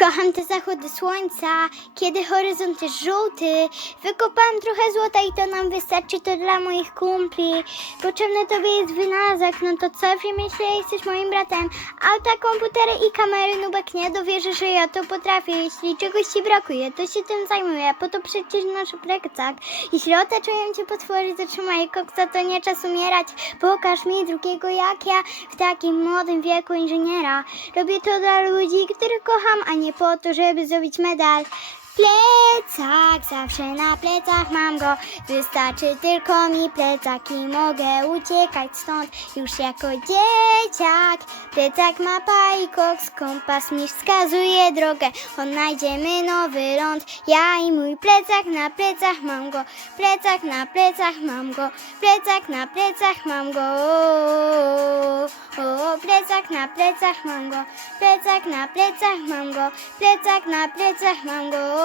Kocham te zachody słońca, kiedy horyzont jest żółty. Wykopałam trochę złota i to nam wystarczy, to dla moich kumpli. Potrzebny tobie jest wynalazek, no to co? Myślę, jesteś moim bratem. Auta, komputery i kamery, Nubek nie dowierzy, że ja to potrafię. Jeśli czegoś ci brakuje, to się tym zajmuję, po to przecież nasz plecak. Jeśli otaczają cię potwory, to trzymaj koksa, to nie czas umierać. Pokaż mi drugiego jak ja, w takim młodym wieku inżyniera. Robię to dla ludzi, których kocham, a nie po to, żeby zdobyć medal. Plecak, zawsze na plecach mam go. Wystarczy tylko mi plecak i mogę uciekać stąd już jako dzieciak. Plecak, mapa i koks, kompas mi wskazuje drogę. Odnajdziemy nowy ląd. Ja i mój plecak, na plecach mam go. Plecak, na plecach mam go. Plecak, na plecach mam go. O, plecak na plecach mam go. Plecak na plecach mam go. Plecak na plecach mam go.